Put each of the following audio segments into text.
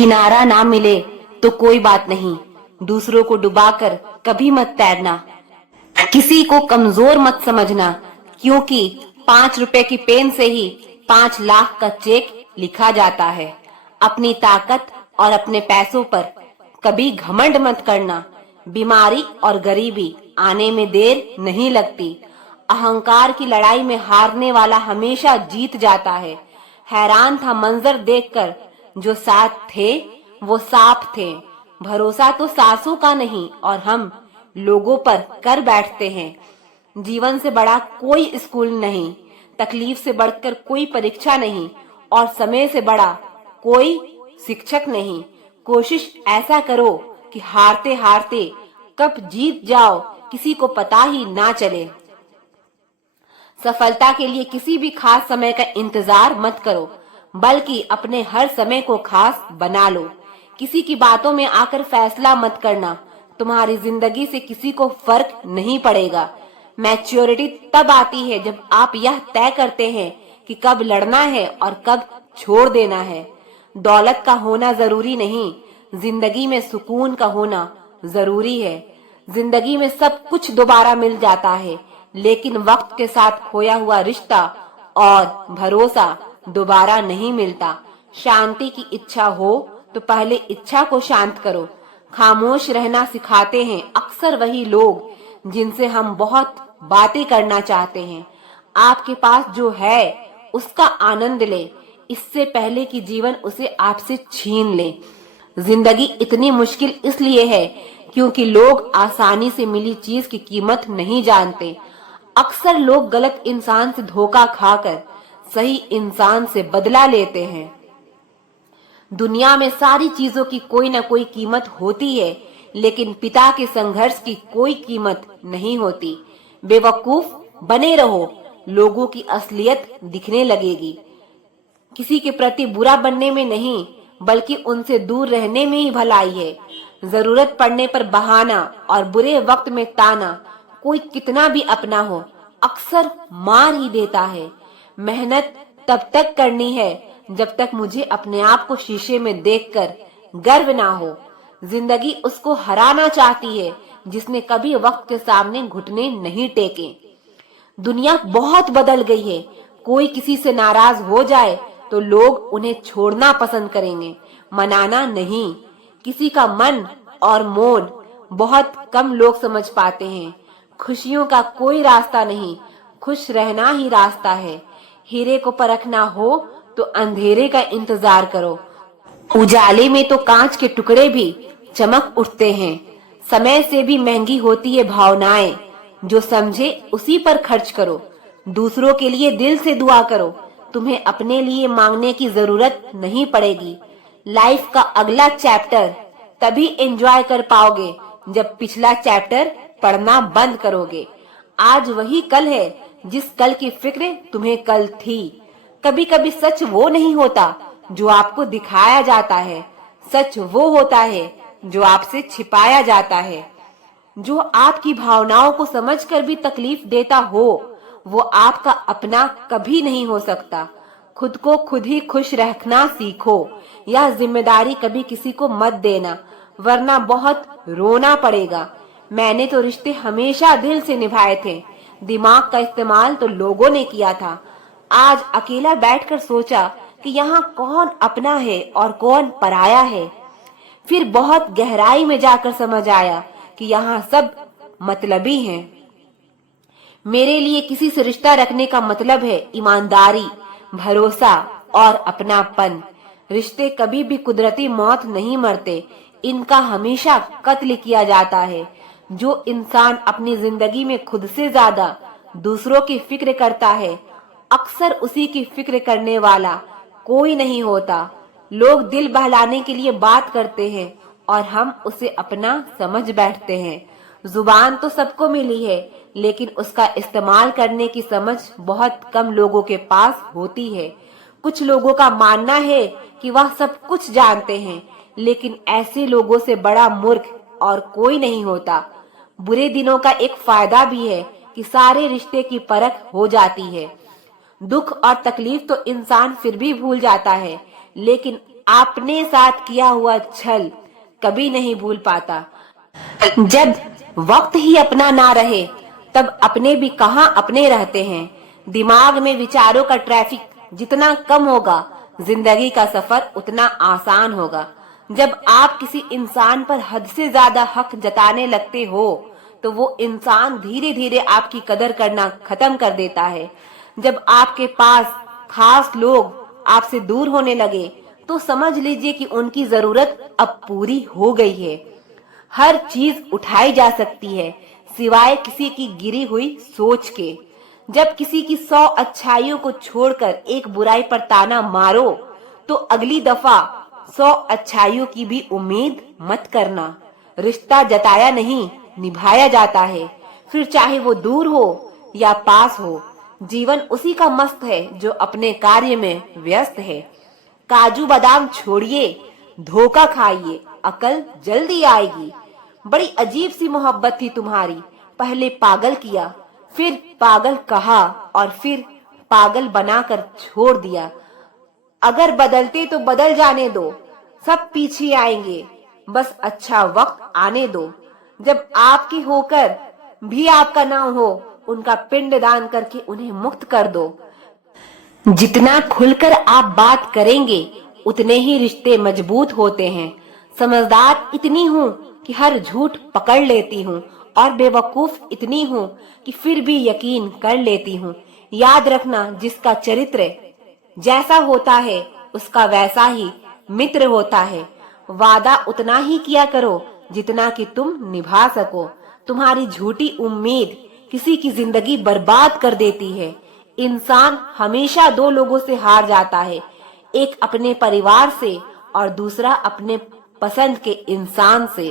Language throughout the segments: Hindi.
किनारा ना मिले तो कोई बात नहीं, दूसरों को डुबाकर कभी मत तैरना। किसी को कमजोर मत समझना, क्योंकि 5 रुपए की पेन से ही 5 लाख का चेक लिखा जाता है। अपनी ताकत और अपने पैसों पर कभी घमंड मत करना। बीमारी और गरीबी आने में देर नहीं लगती। अहंकार की लड़ाई में हारने वाला हमेशा जीत जाता है। हैरान था मंजर देखकर, जो साथ थे वो साफ थे। भरोसा तो सासों का नहीं और हम लोगों पर कर बैठते हैं। जीवन से बड़ा कोई स्कूल नहीं, तकलीफ से बढ़कर कोई परीक्षा नहीं और समय से बड़ा कोई शिक्षक नहीं। कोशिश ऐसा करो कि हारते हारते कब जीत जाओ किसी को पता ही ना चले। सफलता के लिए किसी भी खास समय का इंतजार मत करो, बल्कि अपने हर समय को खास बना लो। किसी की बातों में आकर फैसला मत करना, तुम्हारी जिंदगी से किसी को फर्क नहीं पड़ेगा। मैच्योरिटी तब आती है जब आप यह तय करते हैं कि कब लड़ना है और कब छोड़ देना है। दौलत का होना जरूरी नहीं, जिंदगी में सुकून का होना जरूरी है। जिंदगी में सब कुछ दोबारा मिल जाता है, लेकिन वक्त के साथ खोया हुआ रिश्ता और भरोसा दोबारा नहीं मिलता। शांति की इच्छा हो तो पहले इच्छा को शांत करो। खामोश रहना सिखाते हैं अक्सर वही लोग जिनसे हम बहुत बातें करना चाहते हैं। आपके पास जो है उसका आनंद ले, इससे पहले कि जीवन उसे आपसे छीन ले। जिंदगी इतनी मुश्किल इसलिए है क्योंकि लोग आसानी से मिली चीज की कीमत नहीं जानते। अक्सर लोग गलत इंसान से धोखा खाकर सही इंसान से बदला लेते हैं। दुनिया में सारी चीजों की कोई न कोई कीमत होती है, लेकिन पिता के संघर्ष की कोई कीमत नहीं होती। बेवकूफ बने रहो, लोगों की असलियत दिखने लगेगी। किसी के प्रति बुरा बनने में नहीं, बल्कि उनसे दूर रहने में ही भलाई है। जरूरत पड़ने पर बहाना और बुरे वक्त में ताना कोई कितना भी अपना हो अक्सर मार ही देता है। मेहनत तब तक करनी है जब तक मुझे अपने आप को शीशे में देखकर गर्व ना हो। जिंदगी उसको हराना चाहती है जिसने कभी वक्त के सामने घुटने नहीं टेके। दुनिया बहुत बदल गई है। कोई किसी से नाराज हो जाए तो लोग उन्हें छोड़ना पसंद करेंगे, मनाना नहीं। किसी का मन और मोल बहुत कम लोग समझ पाते हैं। खुशियों का कोई रास्ता नहीं, खुश रहना ही रास्ता है। हीरे को परखना हो तो अंधेरे का इंतजार करो। उजाले में तो कांच के टुकड़े भी चमक उठते हैं। समय से भी महंगी होती है भावनाएं, जो समझे उसी पर खर्च करो। दूसरों के लिए दिल से दुआ करो, तुम्हें अपने लिए मांगने की जरूरत नहीं पड़ेगी। लाइफ का अगला चैप्टर तभी एंजॉय कर पाओगे जब पिछला चैप्टर पढ़ना बंद करोगे। आज वही कल है जिस कल की फिक्र तुम्हें कल थी। कभी कभी सच वो नहीं होता जो आपको दिखाया जाता है, सच वो होता है जो आपसे छिपाया जाता है। जो आपकी भावनाओं को समझकर भी तकलीफ देता हो, वो आपका अपना कभी नहीं हो सकता। खुद को खुद ही खुश रखना सीखो। यह जिम्मेदारी कभी किसी को मत देना, वरना बहुत रोना पड़ेगा। मैंने तो रिश्ते हमेशा दिल से निभाए थे, दिमाग का इस्तेमाल तो लोगों ने किया था। आज अकेला बैठकर सोचा कि यहाँ कौन अपना है और कौन पराया है। फिर बहुत गहराई में जाकर समझ आया कि यहाँ सब मतलबी हैं। मेरे लिए किसी से रिश्ता रखने का मतलब है ईमानदारी, भरोसा और अपनापन। रिश्ते कभी भी कुदरती मौत नहीं मरते, इनका हमेशा कत्ल किया जाता है। जो इंसान अपनी जिंदगी में खुद से ज्यादा दूसरों की फिक्र करता है, अक्सर उसी की फिक्र करने वाला कोई नहीं होता। लोग दिल बहलाने के लिए बात करते हैं और हम उसे अपना समझ बैठते हैं। जुबान तो सबको मिली है, लेकिन उसका इस्तेमाल करने की समझ बहुत कम लोगों के पास होती है। कुछ लोगों का मानना है कि वह सब कुछ जानते हैं, लेकिन ऐसे लोगों से बड़ा मूर्ख और कोई नहीं होता। बुरे दिनों का एक फायदा भी है कि सारे रिश्ते की परख हो जाती है। दुख और तकलीफ तो इंसान फिर भी भूल जाता है, लेकिन आपने साथ किया हुआ छल कभी नहीं भूल पाता। जब वक्त ही अपना ना रहे तब अपने भी कहाँ अपने रहते हैं। दिमाग में विचारों का ट्रैफिक जितना कम होगा, जिंदगी का सफर उतना आसान होगा। जब आप किसी इंसान पर हद से ज्यादा हक जताने लगते हो तो वो इंसान धीरे धीरे आपकी कदर करना खत्म कर देता है। जब आपके पास खास लोग आपसे दूर होने लगे तो समझ लीजिए कि उनकी जरूरत अब पूरी हो गई है। हर चीज उठाई जा सकती है सिवाय किसी की गिरी हुई सोच के। जब किसी की 100 अच्छाइयों को छोड़कर एक बुराई पर ताना मारो तो अगली दफा 100 अच्छाइयों की भी उम्मीद मत करना। रिश्ता जताया नहीं, निभाया जाता है, फिर चाहे वो दूर हो या पास हो। जीवन उसी का मस्त है जो अपने कार्य में व्यस्त है। काजू बादाम छोड़िए, धोखा खाइए, अकल जल्दी आएगी। बड़ी अजीब सी मोहब्बत थी तुम्हारी, पहले पागल किया, फिर पागल कहा और फिर पागल बनाकर छोड़ दिया। अगर बदलते तो बदल जाने दो, सब पीछे आएंगे, बस अच्छा वक्त आने दो। जब आपकी होकर भी आपका ना हो, उनका पिंडदान करके उन्हें मुक्त कर दो। जितना खुलकर आप बात करेंगे उतने ही रिश्ते मजबूत होते हैं। समझदार इतनी हूँ कि हर झूठ पकड़ लेती हूँ और बेवकूफ इतनी हूँ कि फिर भी यकीन कर लेती हूँ। याद रखना, जिसका चरित्र जैसा होता है उसका वैसा ही मित्र होता है। वादा उतना ही किया करो जितना कि तुम निभा सको। तुम्हारी झूठी उम्मीद किसी की जिंदगी बर्बाद कर देती है। इंसान हमेशा दो लोगों से हार जाता है, एक अपने परिवार से और दूसरा अपने पसंद के इंसान से।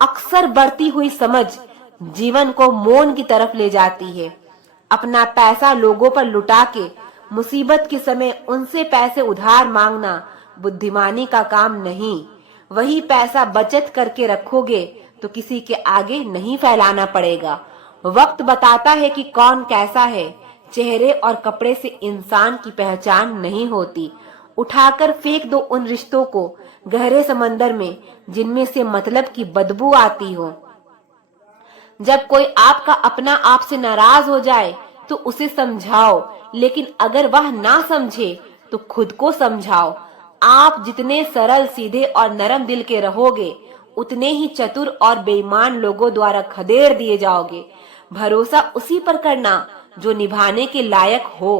अक्सर बढ़ती हुई समझ जीवन को मौन की तरफ ले जाती है। अपना पैसा लोगों पर लुटा के मुसीबत के समय उनसे पैसे उधार मांगना बुद्धिमानी का काम नहीं। वही पैसा बचत करके रखोगे तो किसी के आगे नहीं फैलाना पड़ेगा। वक्त बताता है कि कौन कैसा है। चेहरे और कपड़े से इंसान की पहचान नहीं होती। उठाकर फेंक दो उन रिश्तों को गहरे समंदर में जिनमें से मतलब की बदबू आती हो। जब कोई आपका अपना आपसे नाराज हो जाए तो उसे समझाओ, लेकिन अगर वह ना समझे तो खुद को समझाओ। आप जितने सरल, सीधे और नरम दिल के रहोगे उतने ही चतुर और बेईमान लोगों द्वारा खदेड़ दिए जाओगे। भरोसा उसी पर करना जो निभाने के लायक हो।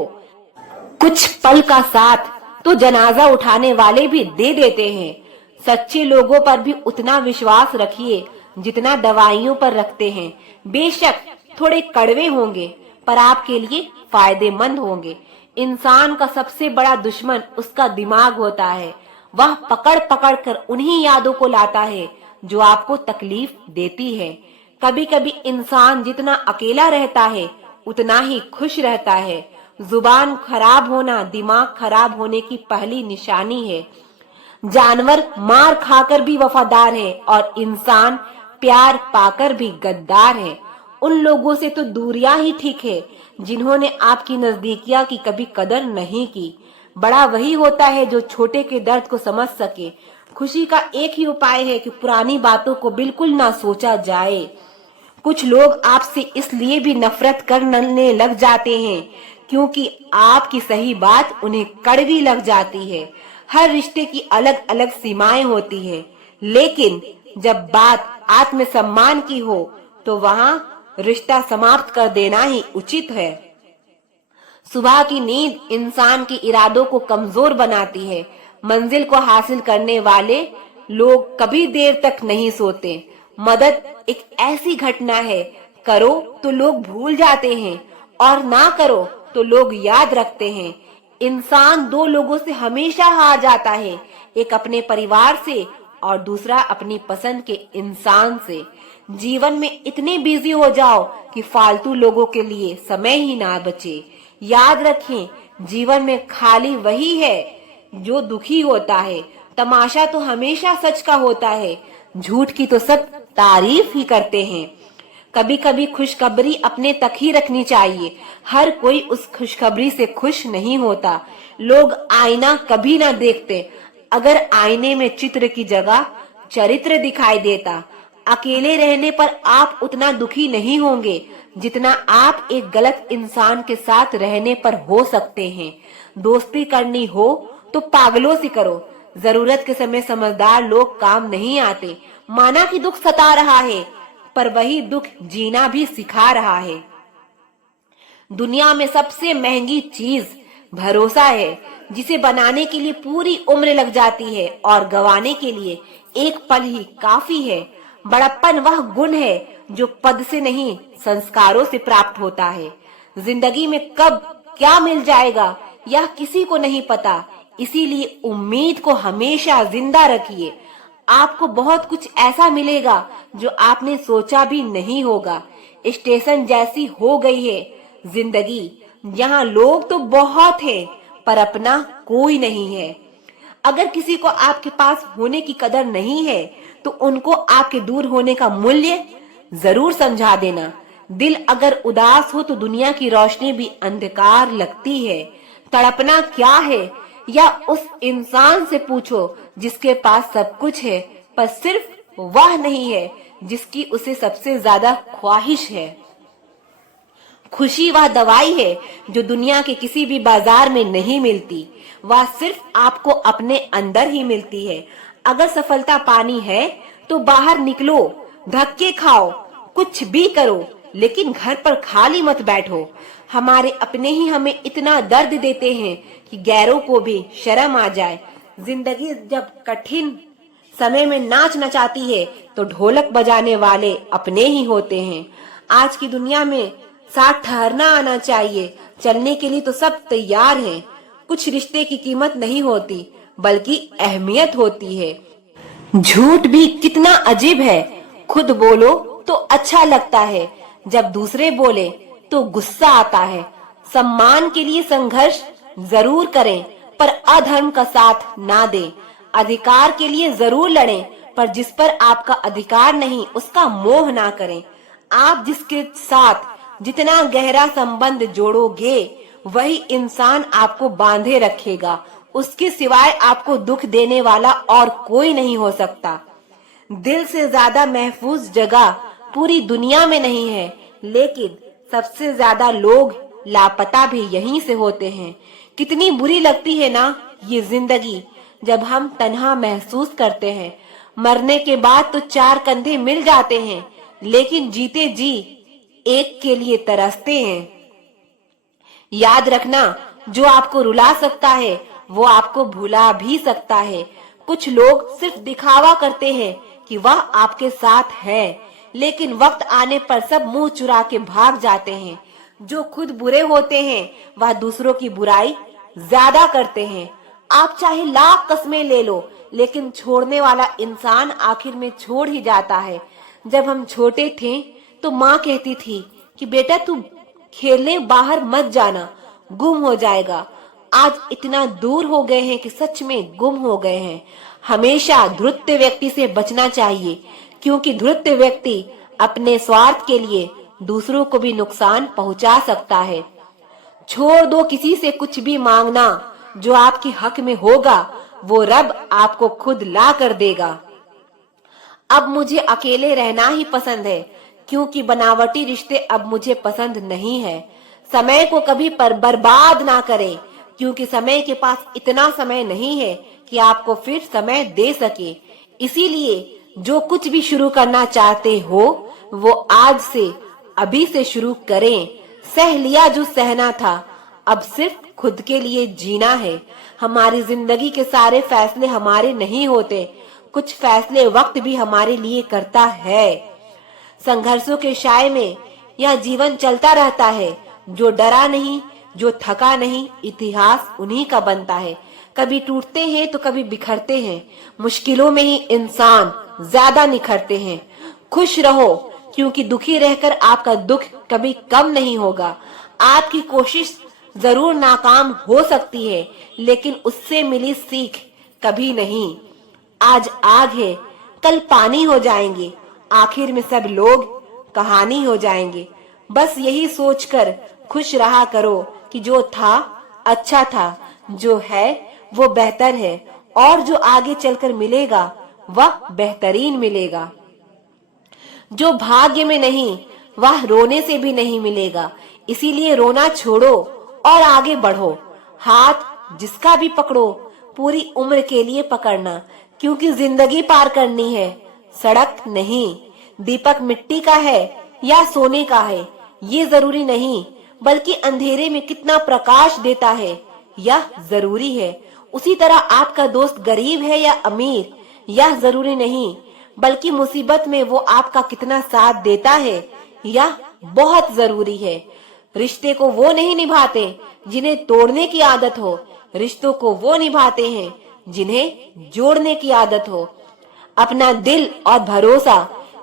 कुछ पल का साथ तो जनाजा उठाने वाले भी दे देते हैं। सच्चे लोगों पर भी उतना विश्वास रखिए जितना दवाइयों पर रखते हैं। बेशक थोड़े कड़वे होंगे पर आपके लिए फायदेमंद होंगे। इंसान का सबसे बड़ा दुश्मन उसका दिमाग होता है। वह पकड़ पकड़ कर उन्हीं यादों को लाता है जो आपको तकलीफ देती है। कभी कभी इंसान जितना अकेला रहता है उतना ही खुश रहता है। जुबान खराब होना दिमाग खराब होने की पहली निशानी है। जानवर मार खाकर भी वफादार है और इंसान प्यार पाकर भी गद्दार है। उन लोगों से तो दूरियां ही ठीक है जिन्होंने आपकी नजदीकियां की कभी कदर नहीं की। बड़ा वही होता है जो छोटे के दर्द को समझ सके। खुशी का एक ही उपाय है कि पुरानी बातों को बिल्कुल ना सोचा जाए। कुछ लोग आपसे इसलिए भी नफरत करने लग जाते हैं क्योंकि आपकी सही बात उन्हें कड़वी लग जाती है। हर रिश्ते की अलग अलग सीमाएं होती है, लेकिन जब बात आत्मसम्मान की हो तो वहाँ रिश्ता समाप्त कर देना ही उचित है। सुबह की नींद इंसान के इरादों को कमजोर बनाती है। मंजिल को हासिल करने वाले लोग कभी देर तक नहीं सोते। मदद एक ऐसी घटना है, करो तो लोग भूल जाते हैं और ना करो तो लोग याद रखते हैं। इंसान दो लोगों से हमेशा हार जाता है, एक अपने परिवार से और दूसरा अपनी पसंद के इंसान से। जीवन में इतने बिजी हो जाओ कि फालतू लोगों के लिए समय ही ना बचे। याद रखें, जीवन में खाली वही है जो दुखी होता है। तमाशा तो हमेशा सच का होता है, झूठ की तो सब तारीफ ही करते हैं। कभी कभी खुशखबरी अपने तक ही रखनी चाहिए। हर कोई उस खुशखबरी से खुश नहीं होता। लोग आईना कभी ना देखते, अगर आईने में चित्र की जगह चरित्र दिखाई देता, अकेले रहने पर आप उतना दुखी नहीं होंगे जितना आप एक गलत इंसान के साथ रहने पर हो सकते हैं। दोस्ती करनी हो तो पागलों से करो। जरूरत के समय समझदार लोग काम नहीं आते। माना कि दुख सता रहा है, पर वही दुख जीना भी सिखा रहा है। दुनिया में सबसे महंगी चीज भरोसा है, जिसे बनाने के लिए पूरी उम्र लग जाती है और गंवाने के लिए एक पल ही काफी है। बड़प्पन वह गुण है जो पद से नहीं, संस्कारों से प्राप्त होता है। जिंदगी में कब क्या मिल जाएगा यह किसी को नहीं पता, इसीलिए उम्मीद को हमेशा जिंदा रखिए। आपको बहुत कुछ ऐसा मिलेगा जो आपने सोचा भी नहीं होगा। स्टेशन जैसी हो गई है जिंदगी, यहाँ लोग तो बहुत हैं, पर अपना कोई नहीं है। अगर किसी को आपके पास होने की कदर नहीं है, तो उनको आपके दूर होने का मूल्य जरूर समझा देना। दिल अगर उदास हो तो दुनिया की रोशनी भी अंधकार लगती है। तड़पना क्या है, या उस इंसान से पूछो जिसके पास सब कुछ है, पर सिर्फ वह नहीं है जिसकी उसे सबसे ज्यादा ख्वाहिश है। खुशी वह दवाई है जो दुनिया के किसी भी बाजार में नहीं मिलती, वह सिर्फ आपको अपने अंदर ही मिलती है। अगर सफलता पानी है तो बाहर निकलो, धक्के खाओ, कुछ भी करो, लेकिन घर पर खाली मत बैठो। हमारे अपने ही हमें इतना दर्द देते हैं कि गैरों को भी शर्म आ जाए। जिंदगी जब कठिन समय में नाच नचाती है तो ढोलक बजाने वाले अपने ही होते हैं। आज की दुनिया में साथ ठहरना आना चाहिए। चलने के लिए तो सब तैयार हैं। कुछ रिश्ते की कीमत नहीं होती, बल्कि अहमियत होती है। झूठ भी कितना अजीब है, खुद बोलो तो अच्छा लगता है, जब दूसरे बोले तो गुस्सा आता है। सम्मान के लिए संघर्ष जरूर करें, पर अधर्म का साथ ना दें। अधिकार के लिए जरूर लड़ें, पर जिस पर आपका अधिकार नहीं उसका मोह ना करें। आप जिसके साथ जितना गहरा संबंध जोड़ोगे, वही इंसान आपको बांधे रखेगा। उसके सिवाय आपको दुख देने वाला और कोई नहीं हो सकता। दिल से ज्यादा महफूज जगह पूरी दुनिया में नहीं है, लेकिन सबसे ज्यादा लोग लापता भी यहीं से होते हैं। कितनी बुरी लगती है ना ये जिंदगी, जब हम तन्हा महसूस करते हैं। मरने के बाद तो चार कंधे मिल जाते हैं, लेकिन जीते जी एक के लिए तरसते हैं। याद रखना, जो आपको रुला सकता है वो आपको भुला भी सकता है। कुछ लोग सिर्फ दिखावा करते हैं कि वह आपके साथ है, लेकिन वक्त आने पर सब मुंह चुरा के भाग जाते हैं। जो खुद बुरे होते हैं वह दूसरों की बुराई ज्यादा करते हैं। आप चाहे लाख कस्में ले लो, लेकिन छोड़ने वाला इंसान आखिर में छोड़ ही जाता है। जब हम छोटे थे तो माँ कहती थी कि बेटा तू खेलने बाहर मत जाना, गुम हो जाएगा। आज इतना दूर हो गए हैं कि सच में गुम हो गए हैं। हमेशा धूर्त व्यक्ति से बचना चाहिए, क्योंकि धूर्त व्यक्ति अपने स्वार्थ के लिए दूसरों को भी नुकसान पहुंचा सकता है। छोड़ दो किसी से कुछ भी मांगना, जो आपके हक में होगा वो रब आपको खुद ला कर देगा। अब मुझे अकेले रहना ही पसंद है, क्योंकि बनावटी रिश्ते अब मुझे पसंद नहीं है। समय को कभी पर बर्बाद ना करें, क्योंकि समय के पास इतना समय नहीं है कि आपको फिर समय दे सके। इसीलिए जो कुछ भी शुरू करना चाहते हो वो आज से, अभी से शुरू करें। सह लिया जो सहना था, अब सिर्फ खुद के लिए जीना है। हमारी जिंदगी के सारे फैसले हमारे नहीं होते, कुछ फैसले वक्त भी हमारे लिए करता है। संघर्षों के साए में यह जीवन चलता रहता है। जो डरा नहीं, जो थका नहीं, इतिहास उन्हीं का बनता है। कभी टूटते हैं तो कभी बिखरते हैं। मुश्किलों में ही इंसान ज्यादा निखरते हैं। खुश रहो, क्योंकि दुखी रहकर आपका दुख कभी कम नहीं होगा। आपकी कोशिश जरूर नाकाम हो सकती है, लेकिन उससे मिली सीख कभी नहीं। आज आग है, कल पानी हो जाएंगे, आखिर में सब लोग कहानी हो जाएंगे। बस यही सोचकर खुश रहा करो कि जो था अच्छा था, जो है वो बेहतर है, और जो आगे चलकर मिलेगा वह बेहतरीन मिलेगा। जो भाग्य में नहीं वह रोने से भी नहीं मिलेगा। इसीलिए रोना छोड़ो और आगे बढ़ो। हाथ जिसका भी पकड़ो पूरी उम्र के लिए पकड़ना, क्योंकि जिंदगी पार करनी है, सड़क नहीं। दीपक मिट्टी का है या सोने का है ये जरूरी नहीं, बल्कि अंधेरे में कितना प्रकाश देता है यह जरूरी है। उसी तरह आपका दोस्त गरीब है या अमीर यह जरूरी नहीं, बल्कि मुसीबत में वो आपका कितना साथ देता है यह बहुत जरूरी है। रिश्ते को वो नहीं निभाते जिन्हें तोड़ने की आदत हो, रिश्तों को वो निभाते हैं जिन्हें जोड़ने की आदत हो। अपना दिल और भरोसा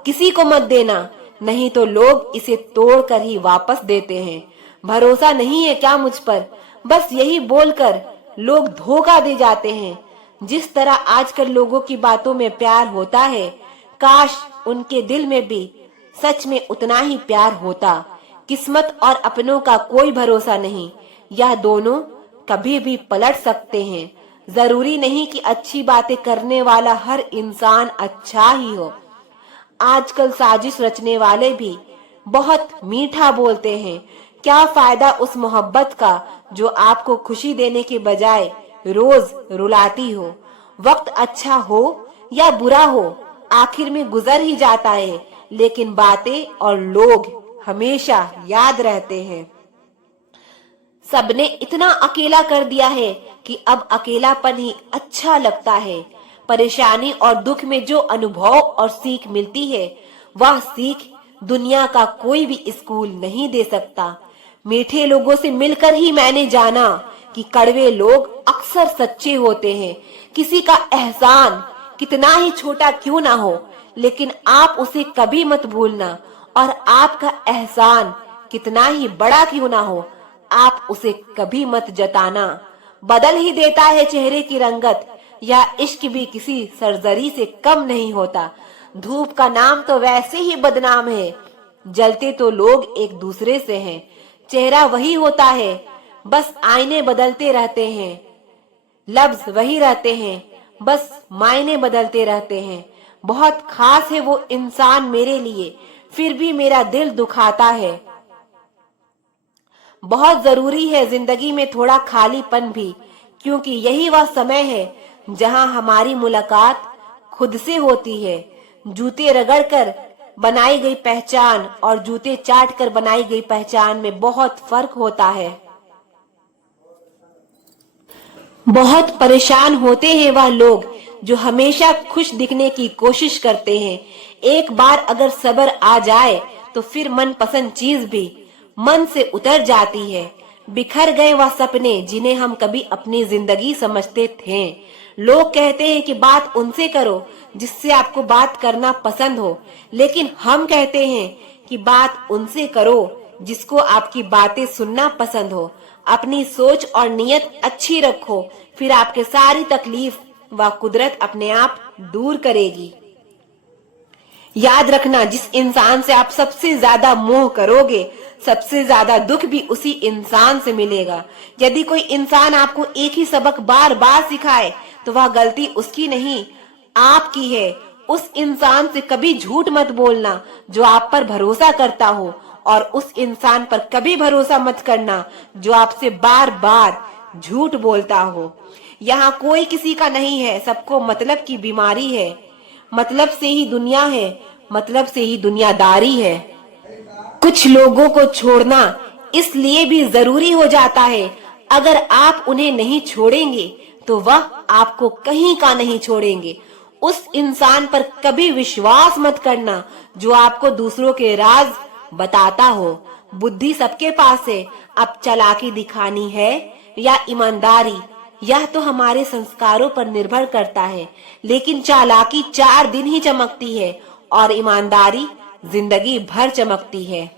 किसी को मत देना, नहीं तो लोग इसे तोड़कर ही वापस देते हैं। भरोसा नहीं है क्या मुझ पर, बस यही बोलकर लोग धोखा दे जाते हैं। जिस तरह आजकल लोगों की बातों में प्यार होता है, काश उनके दिल में भी सच में उतना ही प्यार होता। किस्मत और अपनों का कोई भरोसा नहीं, यह दोनों कभी भी पलट सकते हैं। जरूरी नहीं कि अच्छी बातें करने वाला हर इंसान अच्छा ही हो। आजकल साजिश रचने वाले भी बहुत मीठा बोलते हैं। क्या फायदा उस मोहब्बत का जो आपको खुशी देने के बजाय रोज रुलाती हो। वक्त अच्छा हो या बुरा हो आखिर में गुजर ही जाता है, लेकिन बातें और लोग हमेशा याद रहते हैं। सबने इतना अकेला कर दिया है कि अब अकेलापन ही अच्छा लगता है। परेशानी और दुख में जो अनुभव और सीख मिलती है वह सीख दुनिया का कोई भी स्कूल नहीं दे सकता। मीठे लोगों से मिलकर ही मैंने जाना कि कड़वे लोग अक्सर सच्चे होते हैं। किसी का एहसान कितना ही छोटा क्यों ना हो, लेकिन आप उसे कभी मत भूलना, और आपका एहसान कितना ही बड़ा क्यों ना हो आप उसे कभी मत जताना। बदल ही देता है चेहरे की रंगत, या इश्क भी किसी सर्जरी से कम नहीं होता। धूप का नाम तो वैसे ही बदनाम है, जलते तो लोग एक दूसरे से हैं। चेहरा वही होता है, बस आईने बदलते रहते हैं। लफ्ज वही रहते हैं, बस मायने बदलते रहते हैं। बहुत खास है वो इंसान मेरे लिए, फिर भी मेरा दिल दुखाता है। बहुत जरूरी है जिंदगी में थोड़ा खालीपन भी, क्योंकि यही वह समय है जहां हमारी मुलाकात खुद से होती है। जूते रगड़कर बनाई गई पहचान और जूते चाट कर बनाई गई पहचान में बहुत फर्क होता है। बहुत परेशान होते हैं वह लोग जो हमेशा खुश दिखने की कोशिश करते हैं। एक बार अगर सब्र आ जाए तो फिर मनपसंद चीज भी मन से उतर जाती है। बिखर गए वह सपने जिन्हें हम कभी अपनी जिंदगी समझते थे। लोग कहते हैं कि बात उनसे करो जिससे आपको बात करना पसंद हो, लेकिन हम कहते हैं कि बात उनसे करो जिसको आपकी बातें सुनना पसंद हो। अपनी सोच और नियत अच्छी रखो, फिर आपके सारी तकलीफ व कुदरत अपने आप दूर करेगी। याद रखना, जिस इंसान से आप सबसे ज्यादा मोह करोगे सबसे ज्यादा दुख भी उसी इंसान से मिलेगा। यदि कोई इंसान आपको एक ही सबक बार बार सिखाए तो वह गलती उसकी नहीं आपकी है। उस इंसान से कभी झूठ मत बोलना जो आप पर भरोसा करता हो, और उस इंसान पर कभी भरोसा मत करना जो आपसे बार बार झूठ बोलता हो। यहाँ कोई किसी का नहीं है, सबको मतलब की बीमारी है। मतलब से ही दुनिया है, मतलब से ही दुनियादारी है। कुछ लोगों को छोड़ना इसलिए भी जरूरी हो जाता है, अगर आप उन्हें नहीं छोड़ेंगे तो वह आपको कहीं का नहीं छोड़ेंगे। उस इंसान पर कभी विश्वास मत करना जो आपको दूसरों के राज बताता हो। बुद्धि सबके पास है, अब चालाकी दिखानी है या ईमानदारी यह तो हमारे संस्कारों पर निर्भर करता है। लेकिन चालाकी 4 दिन ही चमकती है और ईमानदारी जिंदगी भर चमकती है।